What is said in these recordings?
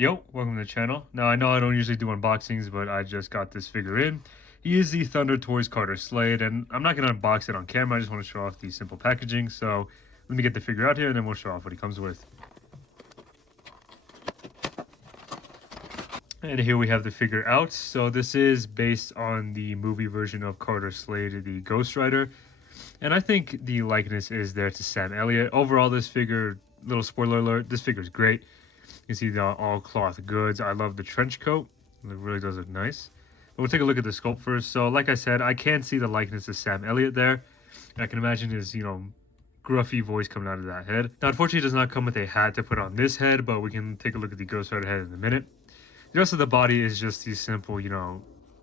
Yo, welcome to the channel. Now I know I don't usually do unboxings, but I just got this figure in. He is the Thunder Toys Carter SLADE, and I'm not going to unbox it on camera. I just want to show off the simple packaging. So let me get the figure out here, and then we'll show off what he comes with. And here we have the figure out. So this is based on the movie version of Carter SLADE, the Ghost Rider. And I think the likeness is there to Sam Elliott. Overall, this figure, little spoiler alert, this figure is great. You can see the all cloth goods. I love the trench coat. It really does look nice. But we'll take a look at the sculpt first. So like I said, I can see the likeness of Sam Elliott there. I can imagine his, gruffy voice coming out of that head. Now, unfortunately, it does not come with a hat to put on this head, but we can take a look at the Ghost Rider head in a minute. The rest of the body is just the simple,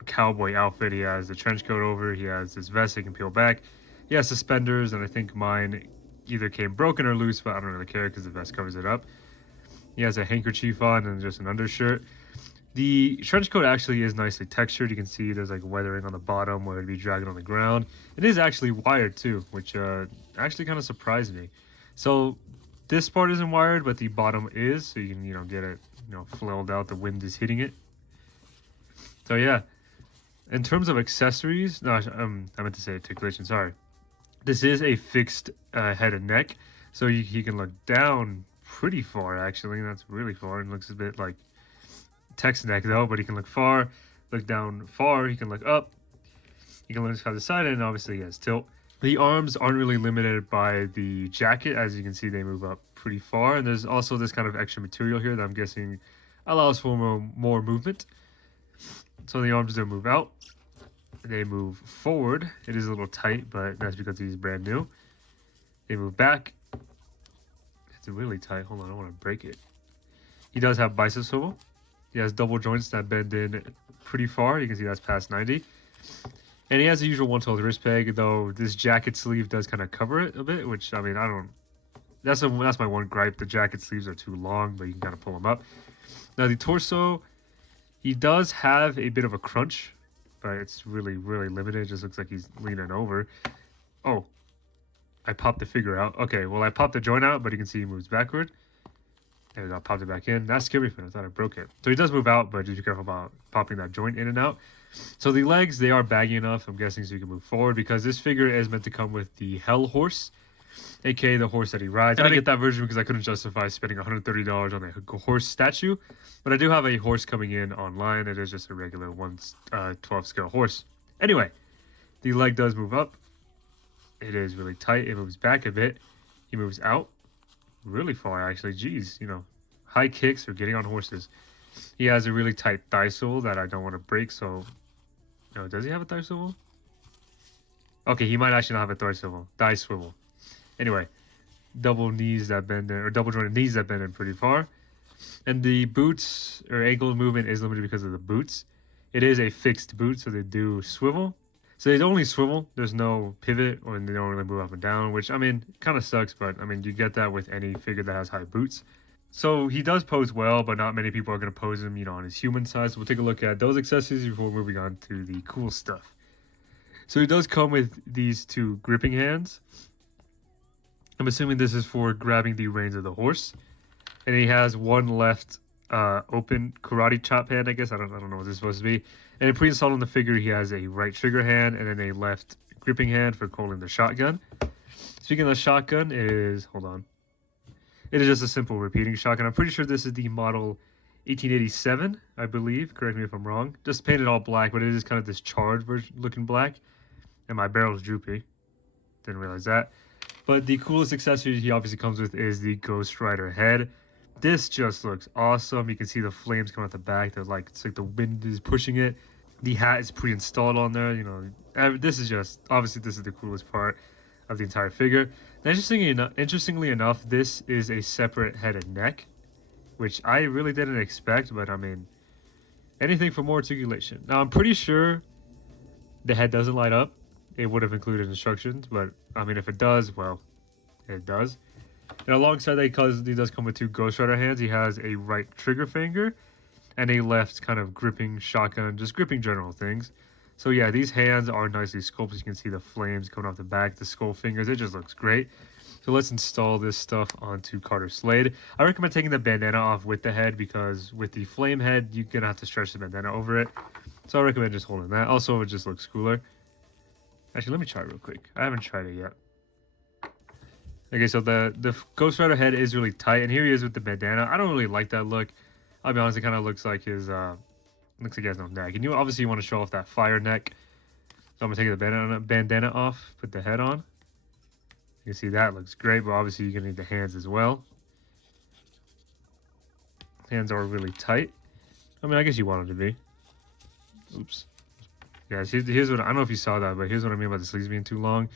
cowboy outfit. He has the trench coat over. He has this vest he can peel back. He has suspenders, and I think mine either came broken or loose, but I don't really care because the vest covers it up. He has a handkerchief on and just an undershirt. The trench coat actually is nicely textured. You can see there's like weathering on the bottom where it'd be dragging on the ground. It is actually wired too, which actually kind of surprised me. So this part isn't wired, but the bottom is, so you can get it flailed out. The wind is hitting it. So yeah, in terms of accessories, no, I meant to say articulation. Sorry, this is a fixed head and neck, so he can look down pretty far. Actually, that's really far, and looks a bit like text neck though, but he can look far, look down far. He can look up, he can look side to side, and obviously he has tilt. The arms aren't really limited by the jacket. As you can see, they move up pretty far, and there's also this kind of extra material here that I'm guessing allows for more movement. So the arms don't move out, they move forward. It is a little tight, but that's because he's brand new. They move back. It's really tight. Hold on, I don't want to break it. He does have bicep swivel. He has double joints that bend in pretty far. You can see that's past 90. And he has the usual 1/12 wrist peg, though this jacket sleeve does kind of cover it a bit, which, I mean, I don't... That's my one gripe. The jacket sleeves are too long, but you can kind of pull them up. Now, the torso, he does have a bit of a crunch, but it's really, really limited. It just looks like he's leaning over. Oh, I popped the figure out. Okay, well, I popped the joint out, but you can see he moves backward. There we go, popped it back in. That scared me for I thought I broke it. So he does move out, but just be careful about popping that joint in and out. So the legs, they are baggy enough, I'm guessing, so you can move forward, because this figure is meant to come with the Hell Horse, aka the horse that he rides. I didn't get that version because I couldn't justify spending $130 on a horse statue, but I do have a horse coming in online. It is just a regular 1/12 scale horse. Anyway, the leg does move up. It is really tight. It moves back a bit. He moves out really far, actually. Jeez, high kicks or getting on horses. He has a really tight thigh swivel that I don't want to break, so... No, does he have a thigh swivel? Okay, he might actually not have a thigh swivel. Anyway, double knees that bend in, or double jointed knees that bend in pretty far. And the boots or ankle movement is limited because of the boots. It is a fixed boot, so they do swivel. So they only swivel. There's no pivot, or they don't really move up and down, which, I mean, kind of sucks, but, I mean, you get that with any figure that has high boots. So he does pose well, but not many people are going to pose him, on his human side. So we'll take a look at those accessories before moving on to the cool stuff. So he does come with these two gripping hands. I'm assuming this is for grabbing the reins of the horse. And he has one left open karate chop hand, I guess. I don't know what this is supposed to be. And pre-installed on the figure, he has a right trigger hand and then a left gripping hand for holding the shotgun. Speaking of the shotgun, hold on. It is just a simple repeating shotgun. I'm pretty sure this is the model 1887, I believe. Correct me if I'm wrong. Just painted all black, but it is kind of this charred version looking black. And my barrel's droopy. Didn't realize that. But the coolest accessory he obviously comes with is the Ghost Rider head. This just looks awesome. You can see the flames coming out the back. It's like the wind is pushing it. The hat is pre-installed on there. This is just, obviously this is the coolest part of the entire figure. And interestingly enough, this is a separate head and neck, which I really didn't expect, but I mean, anything for more articulation. Now, I'm pretty sure the head doesn't light up. It would have included instructions, but I mean, if it does, well, it does. And alongside that, because he does come with two Ghost Rider hands, he has a right trigger finger and a left kind of gripping shotgun, just gripping general things. So yeah, these hands are nicely sculpted. You can see the flames coming off the back, the skull fingers. It just looks great. So let's install this stuff onto Carter SLADE. I recommend taking the bandana off with the head because with the flame head, you're gonna have to stretch the bandana over it. So I recommend just holding that. Also, it just looks cooler. Actually, let me try it real quick. I haven't tried it yet. Okay, so the Ghost Rider head is really tight, and here he is with the bandana. I don't really like that look. I'll be honest, it kind of looks like his looks like he has no neck. And you obviously want to show off that fire neck. So I'm gonna take the bandana off, put the head on. You can see that looks great, but obviously you're gonna need the hands as well. Hands are really tight. I mean, I guess you want them to be. Oops. Guys, here's what I don't know if you saw that, but here's what I mean about the sleeves being too long.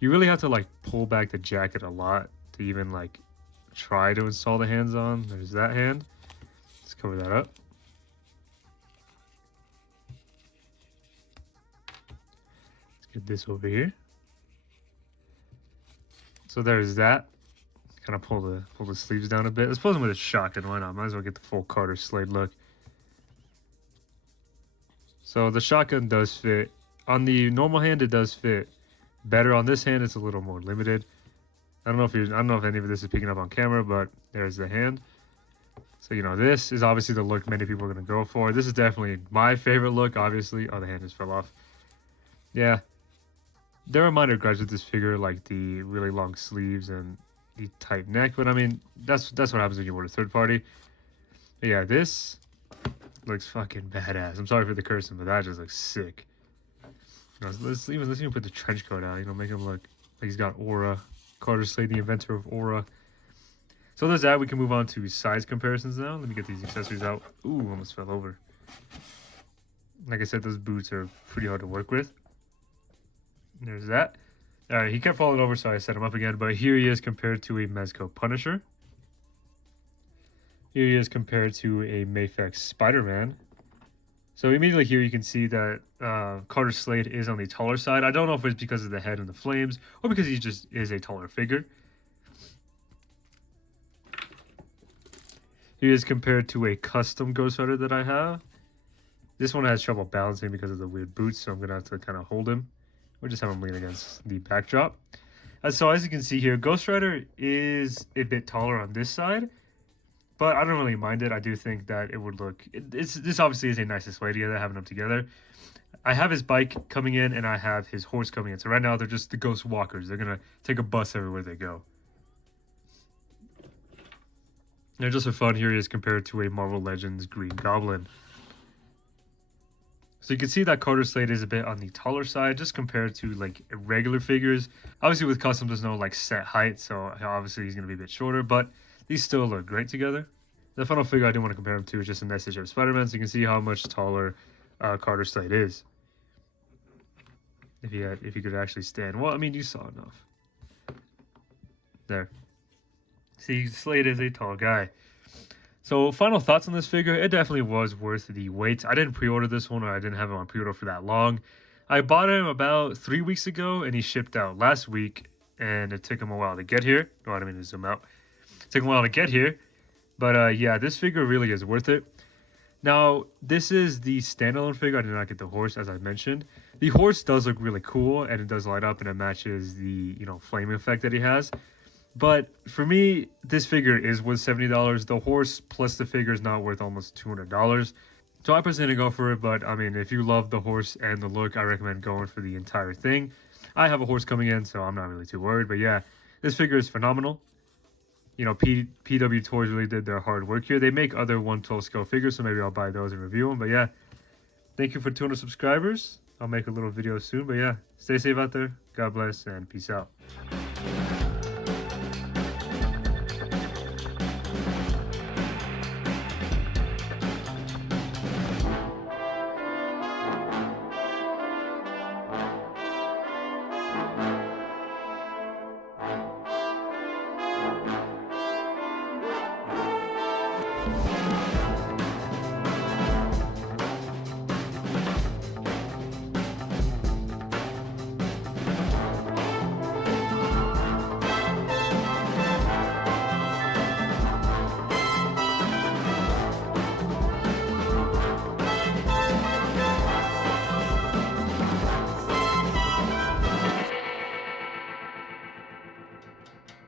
You really have to like pull back the jacket a lot to even like try to install the hands on. There's that hand. Let's cover that up. Let's get this over here. So there's that. Kind of pull the sleeves down a bit. Let's pose them with a shotgun. Why not? Might as well get the full Carter SLADE look. So the shotgun does fit. On the normal hand, it does fit better. On this hand, it's a little more limited. I don't know if any of this is picking up on camera, but there's the hand. So you know, this is obviously the look many people are gonna go for. This is definitely my favorite look. Obviously, oh, the hand just fell off. Yeah. There are minor gripes with this figure, like the really long sleeves and the tight neck, but I mean, that's what happens when you order third party. But yeah, this looks fucking badass. I'm sorry for the cursing, but that just looks sick. You know, let's even put the trench coat out. You know, make him look like he's got aura. Carter SLADE, the inventor of aura. So there's that. We can move on to size comparisons now. Let me get these accessories out. Ooh, almost fell over. Like I said, those boots are pretty hard to work with. There's that. All right, he kept falling over, so I set him up again. But here he is compared to a Mezco Punisher. Here he is compared to a Mafex Spider-Man. So immediately here you can see that Carter SLADE is on the taller side. I don't know if it's because of the head and the flames or because he just is a taller figure. Here he is compared to a custom Ghost Rider that I have. This one has trouble balancing because of the weird boots, so I'm going to have to kind of hold him. Or just have him lean against the backdrop. So as you can see here, Ghost Rider is a bit taller on this side. But I don't really mind it. I do think that it would look... This obviously is a nice display together, having them together. I have his bike coming in, and I have his horse coming in. So right now, they're just the Ghost Walkers. They're going to take a bus everywhere they go. And just for fun, here he is compared to a Marvel Legends Green Goblin. So you can see that Carter SLADE is a bit on the taller side, just compared to like regular figures. Obviously with custom, there's no like set height, so obviously he's going to be a bit shorter, but these still look great together. The final figure I do want to compare him to is just an SH of Spider-Man, so you can see how much taller Carter SLADE is. If he could actually stand. Well, I mean, you saw enough. There. See, SLADE is a tall guy. So final thoughts on this figure, it definitely was worth the wait. I didn't pre-order this one, or I didn't have him on pre-order for that long. I bought him about 3 weeks ago, and he shipped out last week, and it took him a while to get here. Oh, I didn't mean to zoom out. It took him a while to get here, but yeah, this figure really is worth it. Now, this is the standalone figure. I did not get the horse, as I mentioned. The horse does look really cool, and it does light up, and it matches the, you know, flame effect that he has. But for me, this figure is worth $70. The horse plus the figure is not worth almost $200. So I personally didn't go for it, but I mean, if you love the horse and the look, I recommend going for the entire thing. I have a horse coming in, so I'm not really too worried. But yeah, this figure is phenomenal. You know, PW Toys really did their hard work here. They make other 1/12 scale figures, so maybe I'll buy those and review them. But yeah, thank you for 200 subscribers. I'll make a little video soon. But yeah, stay safe out there. God bless and peace out.